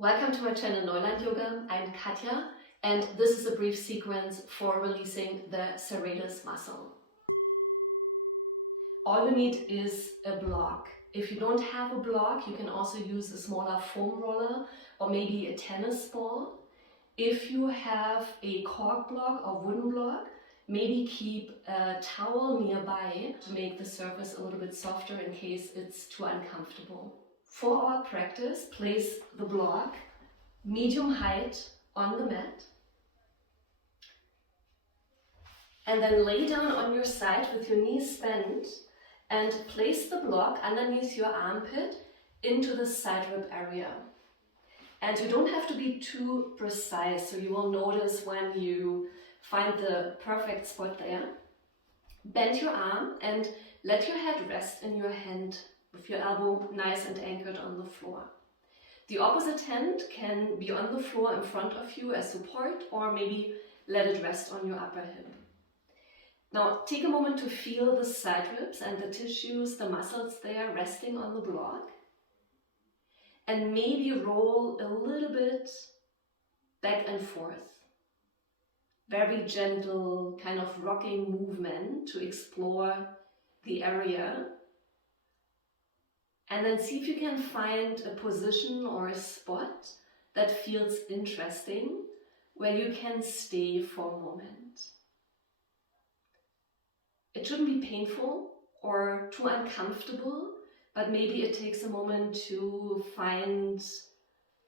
Welcome to my channel Neuland Yoga. I'm Katja and this is a brief sequence for releasing the serratus muscle. All you need is a block. If you don't have a block, you can also use a smaller foam roller or maybe a tennis ball. If you have a cork block or wooden block, maybe keep a towel nearby to make the surface a little bit softer in case it's too uncomfortable. For our practice, place the block medium height on the mat and then lay down on your side with your knees bent and place the block underneath your armpit into the side rib area. And you don't have to be too precise, so you will notice when you find the perfect spot there. Bend your arm and let your head rest in your hand with your elbow nice and anchored on the floor. The opposite hand can be on the floor in front of you as support, or maybe let it rest on your upper hip. Now take a moment to feel the side ribs and the tissues, the muscles there resting on the block. And maybe roll a little bit back and forth. Very gentle kind of rocking movement to explore the area. And then see if you can find a position or a spot that feels interesting, where you can stay for a moment. It shouldn't be painful or too uncomfortable, but maybe it takes a moment to find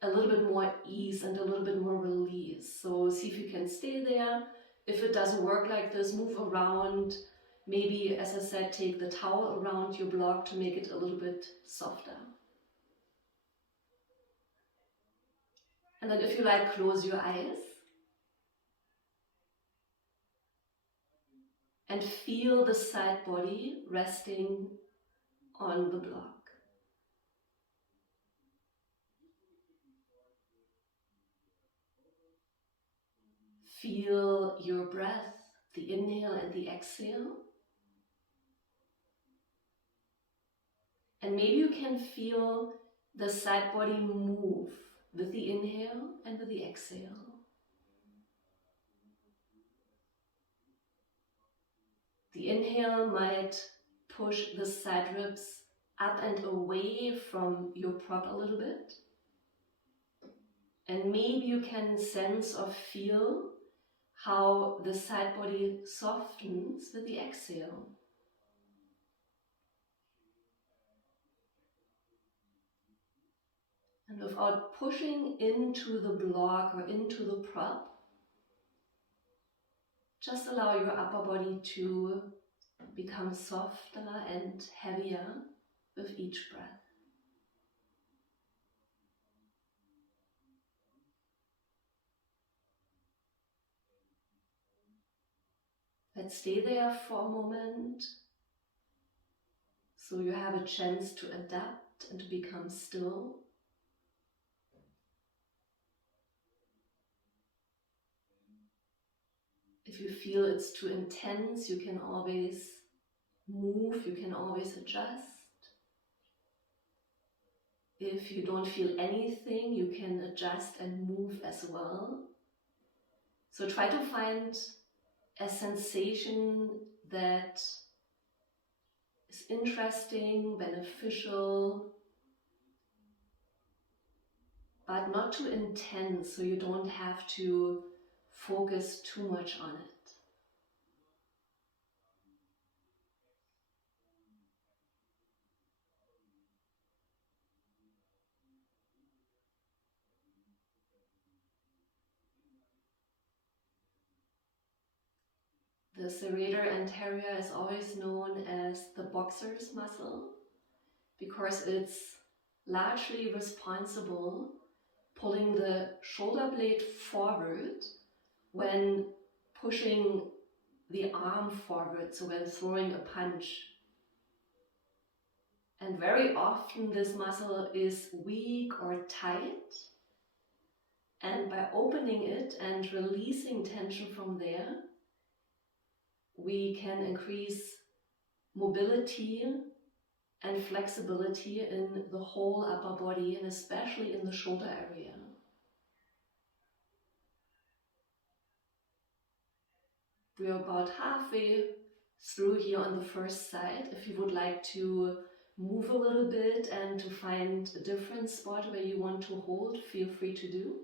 a little bit more ease and a little bit more release. So see if you can stay there. If it doesn't work like this, move around. Maybe, as I said, take the towel around your block to make it a little bit softer. And then if you like, close your eyes. And feel the side body resting on the block. Feel your breath, the inhale and the exhale. And maybe you can feel the side body move with the inhale and with the exhale. The inhale might push the side ribs up and away from your prop a little bit. And maybe you can sense or feel how the side body softens with the exhale. And without pushing into the block or into the prop, just allow your upper body to become softer and heavier with each breath. Let's stay there for a moment, so you have a chance to adapt and to become still. If you feel it's too intense, you can always move, you can always adjust. If you don't feel anything, you can adjust and move as well. So try to find a sensation that is interesting, beneficial, but not too intense, so you don't have to focus too much on it. The Serratus Anterior is always known as the boxer's muscle because it's largely responsible pulling the shoulder blade forward when pushing the arm forward, so when throwing a punch. And very often this muscle is weak or tight, and by opening it and releasing tension from there, we can increase mobility and flexibility in the whole upper body and especially in the shoulder area. We're about halfway through here on the first side. If you would like to move a little bit and to find a different spot where you want to hold, feel free to do.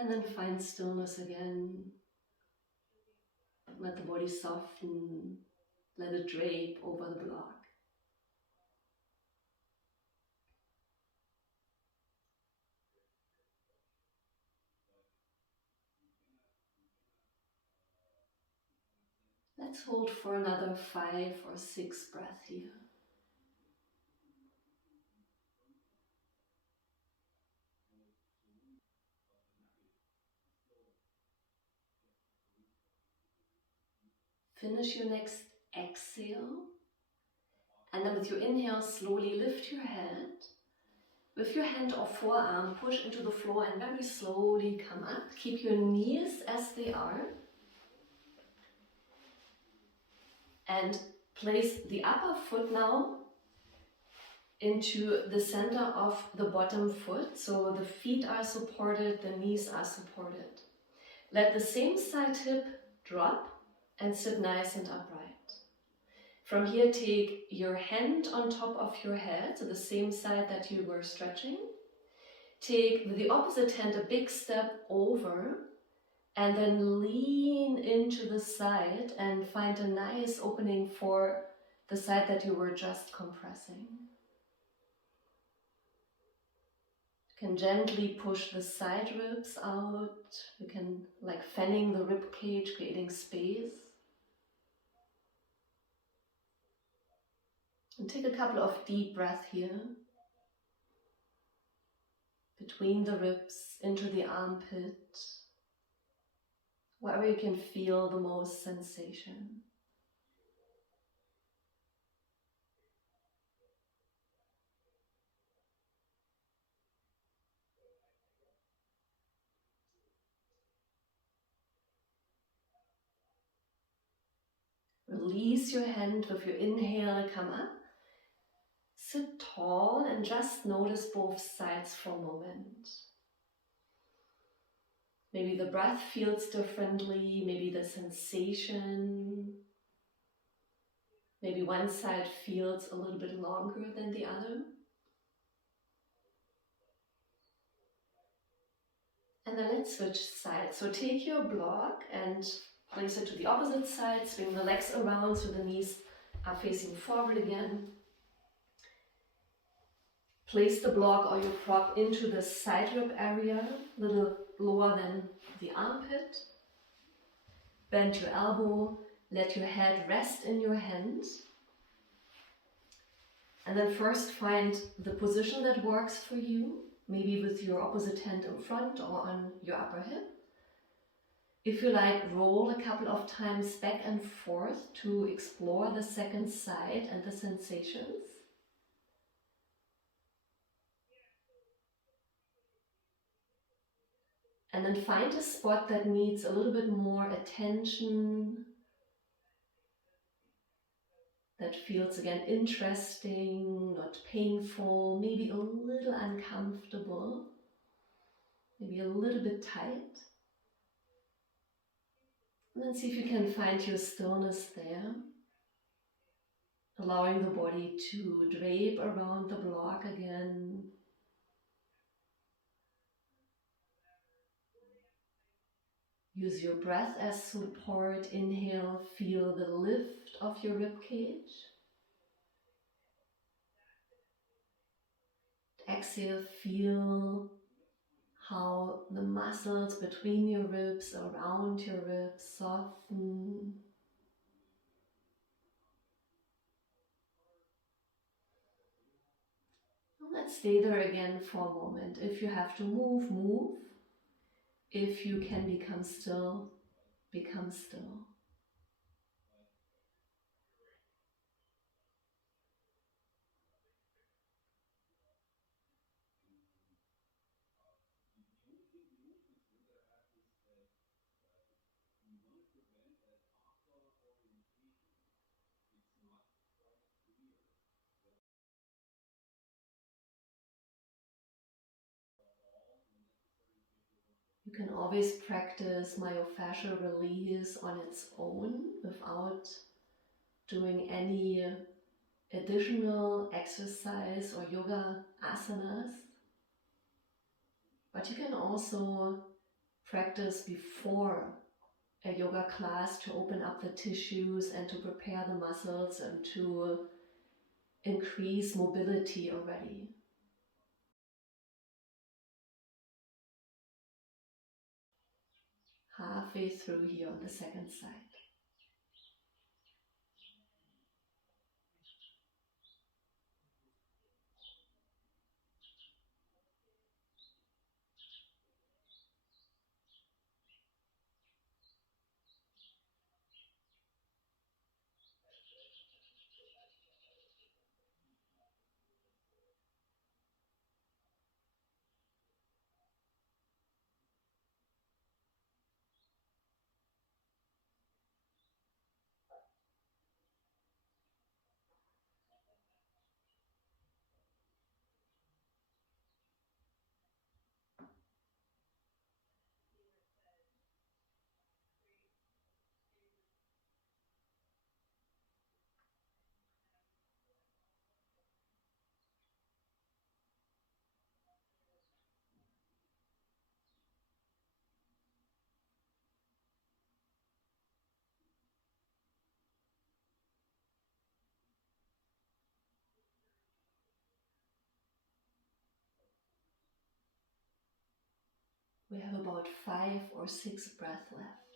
And then find stillness again. Let the body soften, let it drape over the block. Let's hold for another 5 or 6 breaths here. Finish your next exhale. And then with your inhale, slowly lift your head. With your hand or forearm, push into the floor and very slowly come up. Keep your knees as they are. And place the upper foot now into the center of the bottom foot. So the feet are supported, the knees are supported. Let the same side hip drop and sit nice and upright. From here, take your hand on top of your head, so the same side that you were stretching. Take with the opposite hand a big step over and then lean into the side and find a nice opening for the side that you were just compressing. You can gently push the side ribs out. You can like fanning the rib cage, creating space. And take a couple of deep breaths here. Between the ribs, into the armpit, wherever you can feel the most sensation. Release your hand with your inhale, come up. Sit tall and just notice both sides for a moment. Maybe the breath feels differently, maybe the sensation. Maybe one side feels a little bit longer than the other. And then let's switch sides. So take your block and place it to the opposite side. Swing the legs around so the knees are facing forward again. Place the block or your prop into the side rib area, a little lower than the armpit. Bend your elbow, let your head rest in your hands. And then first find the position that works for you, maybe with your opposite hand in front or on your upper hip. If you like, roll a couple of times back and forth to explore the second side and the sensations. And then find a spot that needs a little bit more attention, that feels again interesting, not painful, maybe a little uncomfortable, maybe a little bit tight. And then see if you can find your stillness there, allowing the body to drape around the block again. Use your breath as support. Inhale, feel the lift of your rib cage. Exhale, feel how the muscles between your ribs, around your ribs, soften. Let's stay there again for a moment. If you have to move, move. If you can become still, become still. You can always practice myofascial release on its own without doing any additional exercise or yoga asanas. But you can also practice before a yoga class to open up the tissues and to prepare the muscles and to increase mobility already. Halfway through here on the second side. We have about 5 or 6 breaths left.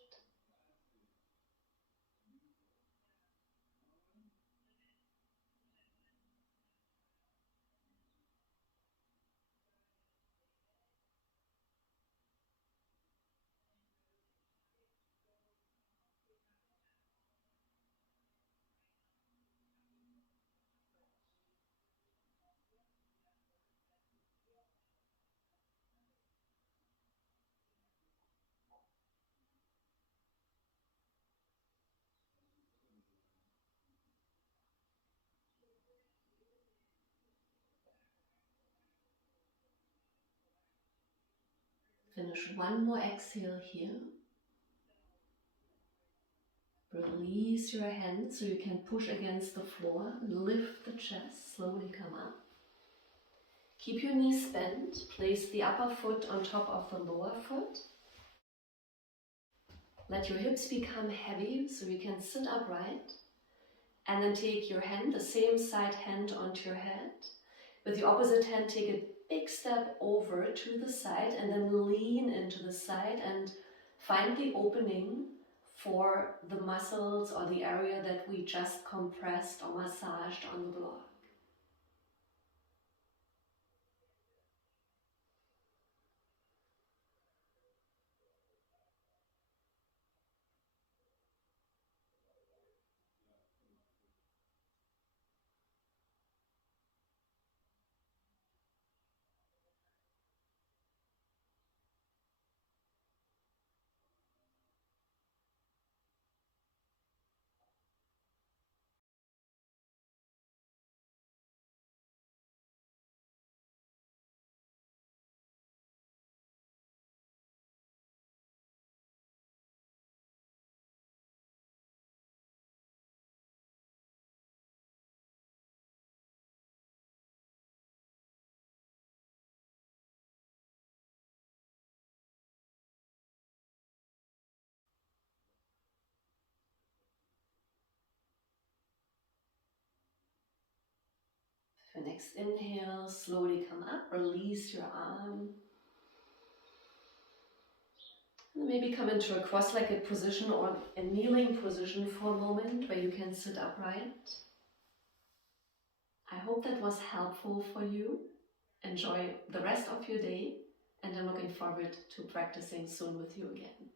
Finish one more exhale here. Release your hands so you can push against the floor. Lift the chest, slowly come up. Keep your knees bent. Place the upper foot on top of the lower foot. Let your hips become heavy so you can sit upright. And then take your hand, the same side hand, onto your head. With the opposite hand, take a big step over to the side and then lean into the side and find the opening for the muscles or the area that we just compressed or massaged on the block. For your next inhale, slowly come up, release your arm. And maybe come into a cross-legged position or a kneeling position for a moment where you can sit upright. I hope that was helpful for you. Enjoy the rest of your day, and I'm looking forward to practicing soon with you again.